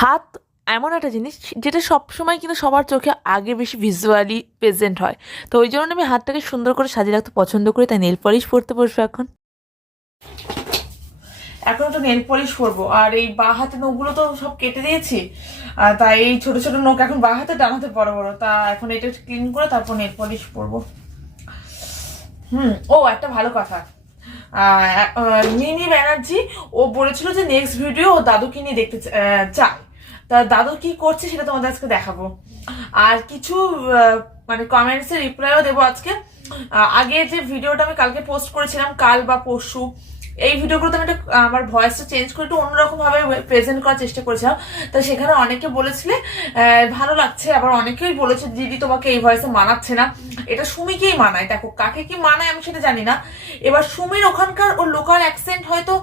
হাত এমন একটা জিনিস যেটা সবসময় কিন্তু সবার চোখে আগে বেশি ভিজুয়ালি প্রেজেন্ট হয়। তো ওই জন্য আমি হাতটাকে সুন্দর করে সাজিয়ে রাখতে পছন্দ করি, তাই নেল পলিশ পরতে বসবো এখন। এখন তো নেল পলিশ করবো, আর এই বাঁ হাতে নখগুলো তো সব কেটে দিয়েছি, তাই এই ছোট ছোট নখ এখন বাঁ হাতে ডান হাতে বড় বড়, তা এখন এটা ক্লিন করে তারপর নেল পলিশ করবো। ও একটা ভালো কথা, মিনি ব্যানার্জি ও বলেছিল যে নেক্সট ভিডিও ও দাদুকে নিয়ে দেখতে চায়। তা দাদু কি করছে সেটা তোমাদের আজকে দেখাবো, আর কিছু মানে কমেন্টসে রিপ্লাইও দেবো আজকে। আগে যে ভিডিওটা আমি কালকে পোস্ট করেছিলাম, কাল বা পরশু, এই ভিডিওগুলোতে আমি আমার ভয়েসটা চেঞ্জ করে একটু অন্যরকম ভাবে প্রেজেন্ট করার চেষ্টা করেছিলাম। তো সেখানে অনেকে বলেছিলে ভালো লাগছে, আবার অনেকেই বলেছে দিদি তোমাকে এই ভয়েসে মানাচ্ছে না। এটা সুমিকেই মানায়, দেখো কাকে কি মানায় আমি সেটা জানি না। এবার সুমির ওখানকার ওর লোকাল অ্যাকসেন্ট হয়তো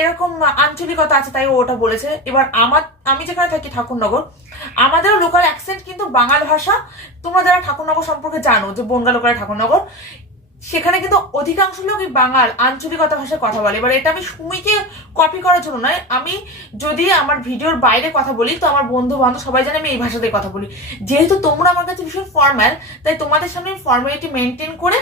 এরকম আঞ্চলিকতা আছে, তাই ও ওটা বলেছে। এবার আমি যেখানে থাকি ঠাকুরনগর, আমাদেরও লোকাল অ্যাকসেন্ট কিন্তু বাঙাল ভাষা। তোমরা যারা ঠাকুরনগর সম্পর্কে জানো, যে বনগা লোকাল ঠাকুরনগর, সেখানে কিন্তু অধিকাংশ লোক এই বাঙাল আঞ্চলিকতা ভাষায় কথা বলে। এবার এটা আমি সুমিকে কপি করার জন্য নয়, আমি যদি আমার ভিডিওর বাইরে কথা বলি তো আমার বন্ধু বান্ধব সবাই জানে আমি এই ভাষাতেই কথা বলি। যেহেতু তোমরা আমার কাছে ভীষণ ফর্মাল, তাই তোমাদের সামনে ফর্মালিটি মেনটেন করে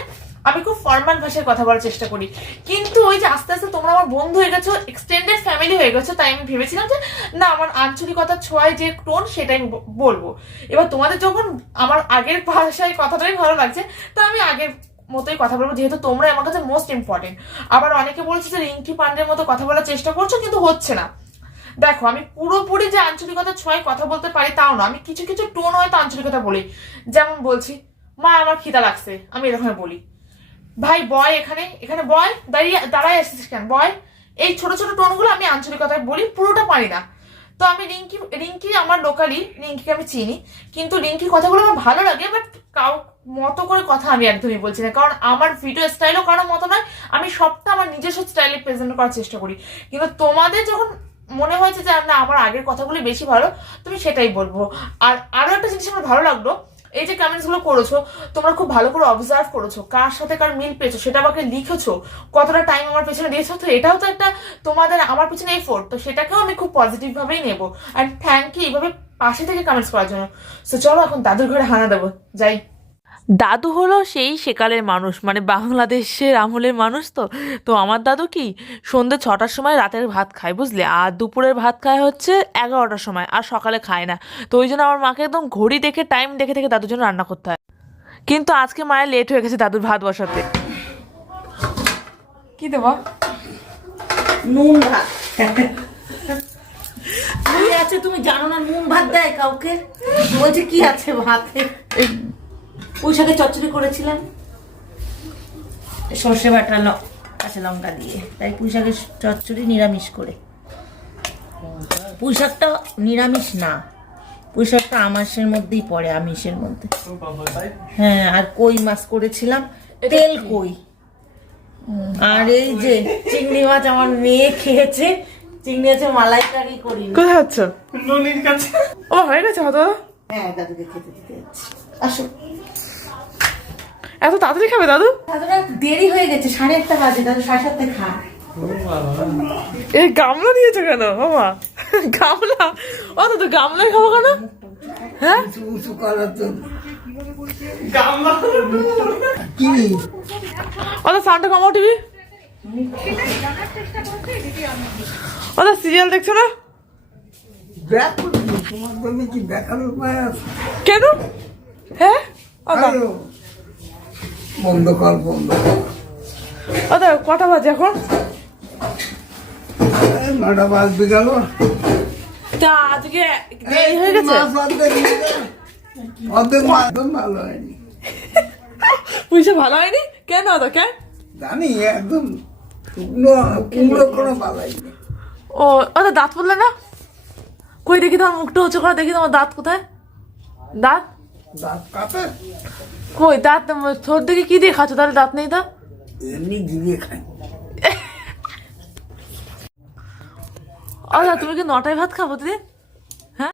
আমি খুব ফর্মাল ভাষায় কথা বলার চেষ্টা করি। কিন্তু ওই যে আস্তে আস্তে তোমরা আমার বন্ধু হয়ে গেছো, এক্সটেন্ডেড ফ্যামিলি হয়ে গেছো, তাই আমি ভেবেছিলাম যে না, আমার আঞ্চলিকতার ছোঁয়ায় যে টোন সেটাই আমি বলবো। এবার তোমাদের যখন আমার আগের ভাষায় কথাটাই ভালো লাগছে, তা আমি আগের মতোই কথা বলবো, যেহেতু তোমরা আমার কাছে মোস্ট ইম্পর্টেন্ট। আবার অনেকে বলছে যে রিঙ্কি পান্ডের মতো কথা বলার চেষ্টা করছো, কিন্তু হচ্ছে না। দেখো আমি পুরোপুরি যে আঞ্চলিকতার ছোঁয়ায় কথা বলতে পারি তাও না, আমি কিছু কিছু টোন হয়তো আঞ্চলিকতা বলি। যেমন বলছি, মা আমার খিদা লাগছে, আমি এরকম বলি। ভাই বয়, এখানে এখানে বয়, দাঁড়াই আসছিস কেন, বয়। এই ছোট ছোট টোনগুলো আমি আঞ্চলিকতায় বলি, পুরোটা পারি না। তো আমি রিঙ্কি আমার লোকালি, রিঙ্কিকে আমি চিনি, কিন্তু রিঙ্কির কথাগুলো আমার ভালো লাগে, বাট কাউ মতো করে কথা আমি একদমই বলছি না, কারণ আমার ভিডিও স্টাইলও কারোর মতো নয়। আমি সবটা আমার নিজস্ব স্টাইলে প্রেজেন্ট করার চেষ্টা করি। কিন্তু তোমাদের যখন মনে হয়েছে যে না আমার আগের কথাগুলো বেশি ভালো, তুমি সেটাই বলবো। আর আরো একটা জিনিস আমার ভালো লাগলো, এই যে কমেন্টস গুলো করেছো, তোমরা খুব ভালো করে অবজার্ভ করেছো, কার সাথে কার মিল পেয়েছো সেটা আমাকে লিখেছো, কতটা টাইম আমার পেছনে দিয়েছো। তো এটাও তো একটা তোমাদের আমার পেছনে এফোর্ট, তো সেটাকেও আমি খুব পজিটিভ ভাবেই নেবো। আর থ্যাংক ইউ এইভাবে পাশে থেকে কমেন্টস করার জন্য। তো চলো এখন দাদুর ঘরে হানা দেবো, যাই। দাদু হলো সেই সেকালের মানুষ, মানে বাংলাদেশের আমলের মানুষ। তো তো আমার দাদু কি সন্ধ্যে 6টার সময় রাতের ভাত খায়, বুঝলে, আর দুপুরের ভাত খায় হচ্ছে 11টার সময়, আর সকালে খায় না। তো ওই জন্য আমার মাকে একদম ঘড়ি দেখে টাইম দেখে দেখে দাদুর জন্য রান্না করতে হয়। কিন্তু আজকে মায়ের লেট হয়ে গেছে দাদুর ভাত বসাতে। কি দেবো? নুন ভাত কি আছে তুমি জানো না? নুন ভাত দেয় কাউকে? বলছে কি আছে ভাতে? পুঁই শাকের চচ্চড়ি করেছিলাম সর্ষে বাটা কাঁচা লঙ্কা দিয়ে, তাই পুঁই শাকের চচ্চড়ি নিরামিষ করে। পুঁই শাকটা নিরামিষ না, পুঁই শাকটা আমাসের মধ্যেই পড়ে, আমিষের মধ্যে। হ্যাঁ, আর কই মাছ করেছিলাম, তেল কই। আর এই যে চিংড়ি মাছ আমার মেয়ে খেয়েছে, চিংড়ি মাছের মালাইকারি করি। কোথায় হচ্ছে? ননির কাছে। ও হয়ে গেছে হয়তো। হ্যাঁ, দাদুকে খেতে দিতে যাচ্ছি, আসো। এত তাড়াতাড়ি খাবে দাদু? দাদুরা দেরি হয়ে গেছে, 1:30 বাজে, দাদু 7:30 খায়। এই গামলা দিয়েছো কেন মামা? গামলা? ও দাদু গামলায় খাবো কেন? হ্যাঁ, উঁচু করার জন্য গামলা কি? ওটা সাউন্ডটা কমাও টিভি। ওটা সিরিয়াল দেখছো না? দেখো, তোমার জন্য কি দেখার উপায় আছে? কেন? হ্যাঁ বন্ধ কর, বন্ধ কর। ওটা কটা বাজে এখন? 9টা বাজবে গেল। তা আজকে দেরি হয়ে গেছে। অর্ধেক মাছ ভালো হয়নি। পয়সা ভালো হয়নি কেন? তো কেন জানি, একদম শুকনো কুমড়ো কোনো ভালো হয়নি। ও ওটা দাঁত পড়লে না? কই দেখি তোমার মুখটা হচ্ছে করে, দেখি তোমার দাঁত কোথায়? দাঁত দাঁত কাটে? কই দাঁত? তোর দিকে কি দিয়ে খাচ্ছ তাহলে? দাঁত নেই তো? এমনি গিয়ে খাই। আচ্ছা তুমি কি 9টায় ভাত খাবো দিদি?